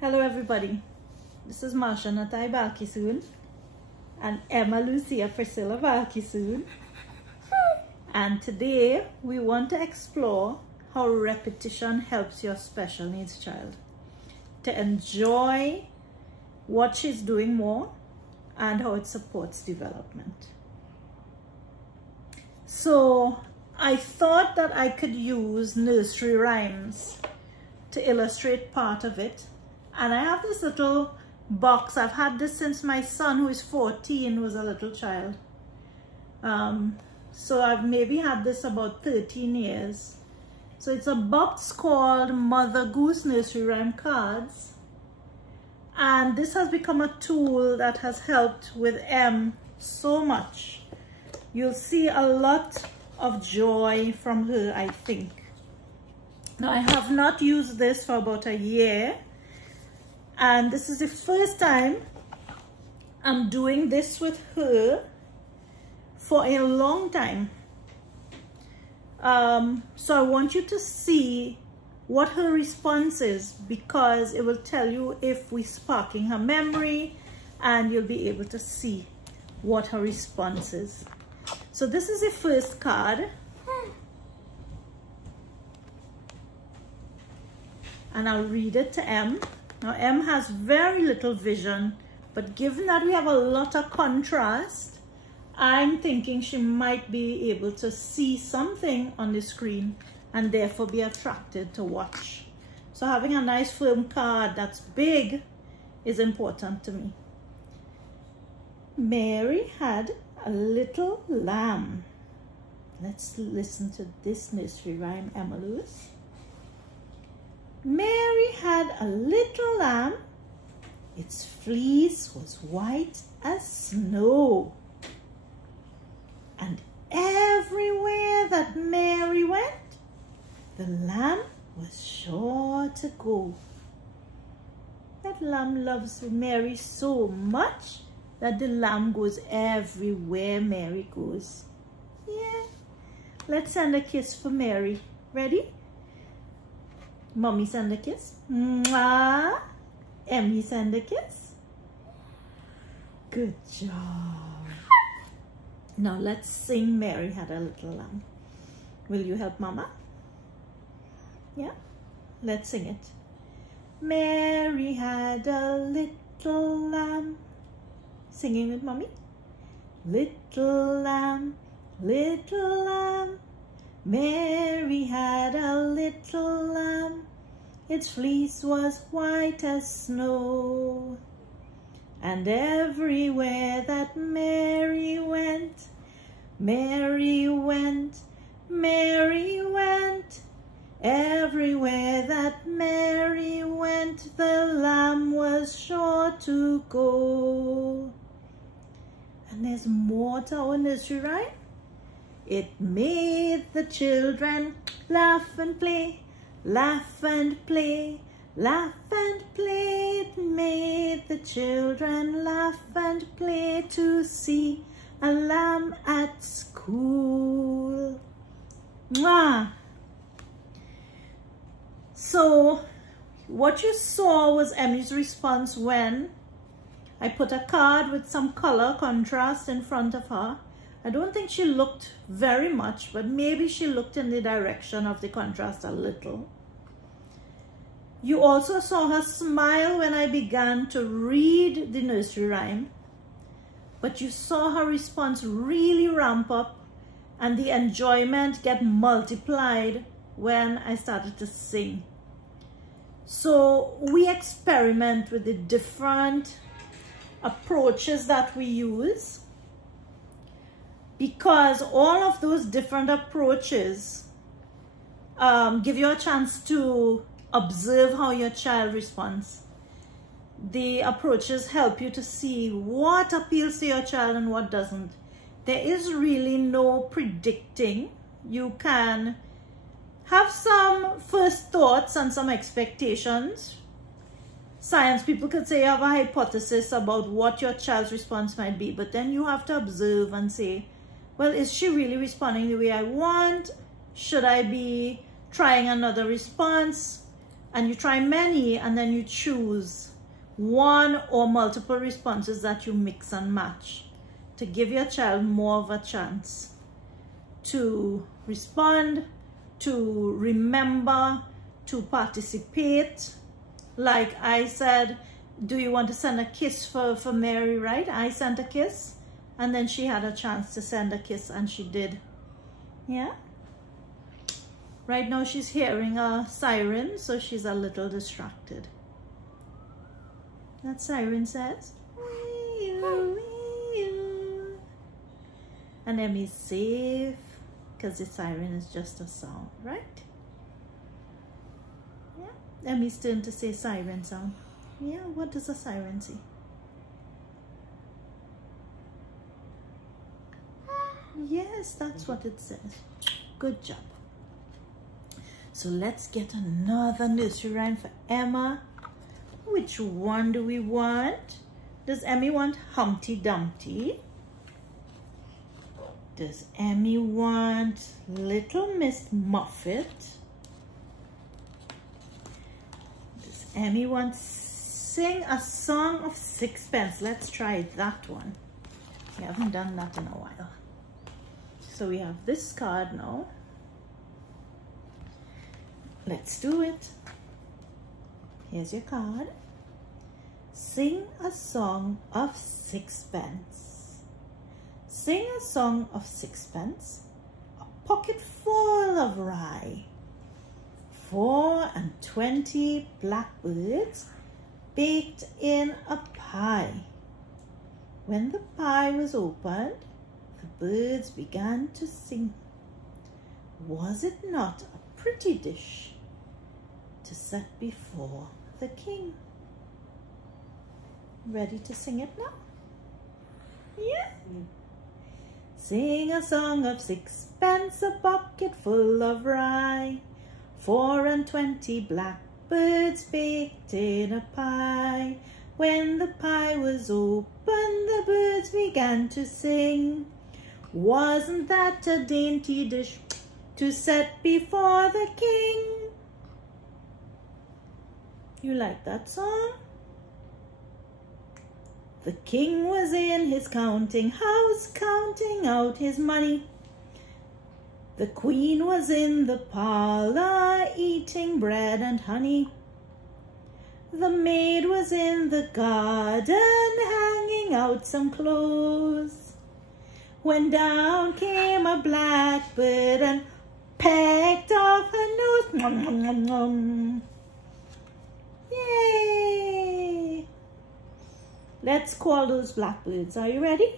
Hello everybody, this is Marsha Natai Balkisoon and Emma Lucia Priscilla Balkisoon, and today we want to explore how repetition helps your special needs child to enjoy what she's doing more and how it supports development. So I thought that I could use nursery rhymes to illustrate part of it. And I have this little box. I've had this since my son, who is 14, was a little child. So I've maybe had this about 13 years. So it's a box called Mother Goose NurseryRhyme Cards. And this has become a tool that has helped with Em so much. You'll see a lot of joy from her, I think. Now, I have not used this for about a year. And this is the first time I'm doing this with her for a long time. So I want you to see what her response is, because it will tell you if we're sparking her memory, and you'll be able to see what her response is. So this is the first card. And I'll read it to Em. Now, Em has very little vision, but given that we have a lot of contrast, I'm thinking she might be able to see something on the screen and therefore be attracted to watch. So having a nice firm card that's big is important to me. Mary had a little lamb. Let's listen to this nursery rhyme, Emma Lewis. Mary had a little lamb. Its fleece was white as snow. And everywhere that Mary went, the lamb was sure to go. That lamb loves Mary so much that the lamb goes everywhere Mary goes. Yeah. Let's send a kiss for Mary. Ready? Mommy send a kiss. Mwah. Emmy send a kiss. Good job. Now let's sing Mary Had a Little Lamb. Will you help Mama? Yeah? Let's sing it. Mary had a little lamb. Singing with Mommy. Little lamb, little lamb. Mary had a little lamb. Its fleece was white as snow. And everywhere that Mary went, Mary went, Mary went. Everywhere that Mary went, the lamb was sure to go. And there's more to our nursery rhyme. It made the children laugh and play, laugh and play, laugh and play. It made the children laugh and play to see a lamb at school. Mwah! So what you saw was Emmy's response when I put a card with some color contrast in front of her. I don't think she looked very much, but maybe she looked in the direction of the contrast a little. You also saw her smile when I began to read the nursery rhyme, but you saw her response really ramp up and the enjoyment get multiplied when I started to sing. So we experiment with the different approaches that we use, because all of those different approaches give you a chance to observe how your child responds. The approaches help you to see what appeals to your child and what doesn't. There is really no predicting. You can have some first thoughts and some expectations. Science people could say you have a hypothesis about what your child's response might be, but then you have to observe and say, well, is she really responding the way I want? Should I be trying another response? and you try many, and then you choose one or multiple responses that you mix and match to give your child more of a chance to respond, to remember, to participate. Like I said, do you want to send a kiss for Mary, right? I sent a kiss, and then she had a chance to send a kiss, and she did. Yeah. Right now she's hearing a siren, so she's a little distracted. That siren says, and Emmy's safe because the siren is just a sound, right? Yeah. Emmy's turn to say siren sound. Yeah, what does a siren say? Yes, that's what it says. Good job. So let's get another nursery rhyme for Emma. Which one do we want? Does Emmy want Humpty Dumpty? Does Emmy want Little Miss Muffet? Does Emmy want Sing a Song of Sixpence? Let's try that one. We haven't done that in a while. So we have this card now. Let's do it. Here's your card. Sing a song of sixpence. Sing a song of sixpence, a pocket full of rye. 24 blackbirds baked in a pie. When the pie was opened, the birds began to sing. Was it not a pretty dish to set before the king? Ready to sing it now? Yeah. Sing a song of sixpence, a bucket full of rye. 24 blackbirds baked in a pie. When the pie was opened, the birds began to sing. Wasn't that a dainty dish to set before the king? You like that song? The king was in his counting house, counting out his money. The queen was in the parlor, eating bread and honey. The maid was in the garden, hanging out some clothes. When down came a blackbird and pecked off her nose. Nom, nom, nom, nom. Yay! Let's call those blackbirds. Are you ready?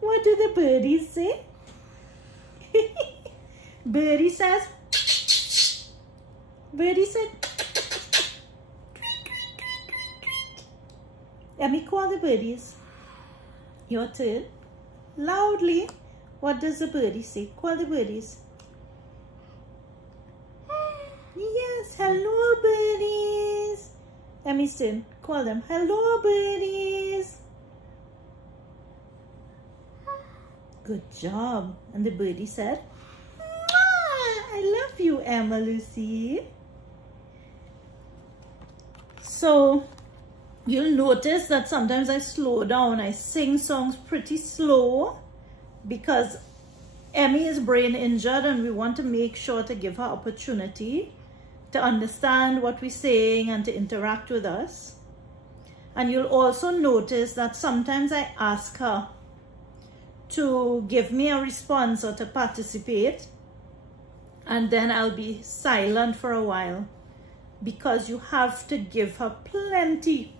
What do the birdies say? Birdie says, Birdie said, let me call the birdies. Your turn. Loudly. What does the birdie say? Call the birdies. Yes, hello birdies. Emmy's turn. Call them. Hello birdies. Good job. And the birdie said, I love you, Emma Lucy. So you'll notice that sometimes I slow down. I sing songs pretty slow because Emmy is brain injured and we want to make sure to give her opportunity to understand what we're saying and to interact with us. And you'll also notice that sometimes I ask her to give me a response or to participate, and then I'll be silent for a while because you have to give her plenty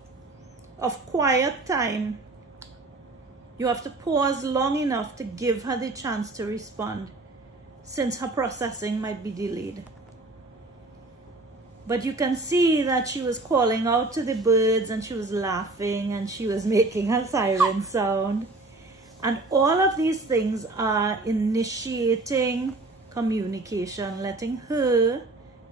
of quiet time. You have to pause long enough to give her the chance to respond, since her processing might be delayed. But you can see that she was calling out to the birds and she was laughing and she was making her siren sound. And all of these things are initiating communication, letting her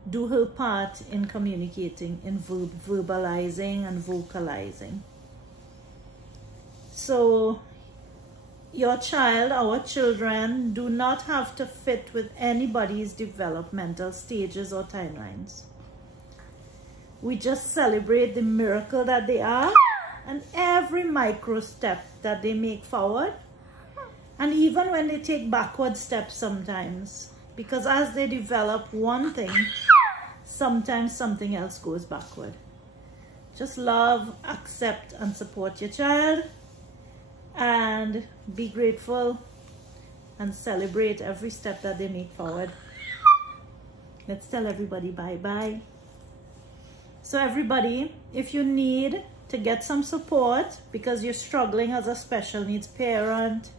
do her part in communicating, in verbalizing and vocalizing. So your child, our children, do not have to fit with anybody's developmental stages or timelines. we just celebrate the miracle that they are and every micro step that they make forward, and even when they take backward steps sometimes, because as they develop one thing, sometimes something else goes backward. Just love, accept, and support your child, and be grateful and celebrate every step that they make forward. Let's tell everybody bye-bye. So everybody, if you need to get some support because you're struggling as a special needs parent,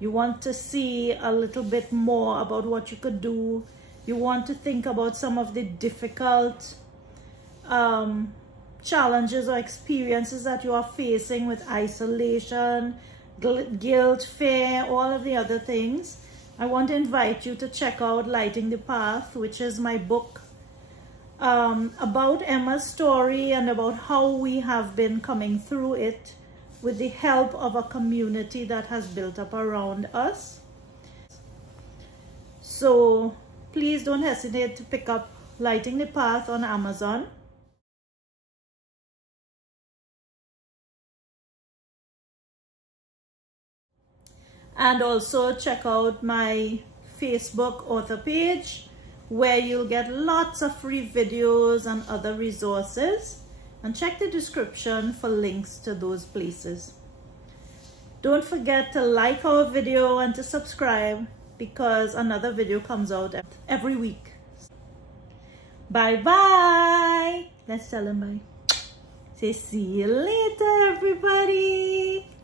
you want to see a little bit more about what you could do, you want to think about some of the difficult challenges or experiences that you are facing with isolation, guilt, fear, all of the other things, I want to invite you to check out Lighting the Path, which is my book about Emma's story and about how we have been coming through it with the help of a community that has built up around us. So please don't hesitate to pick up Lighting the Path on Amazon. And also check out my Facebook author page, where you'll get lots of free videos and other resources. And check the description for links to those places. Don't forget to like our video and to subscribe, because another video comes out every week. Bye-bye. Let's tell them bye. Say see you later, everybody.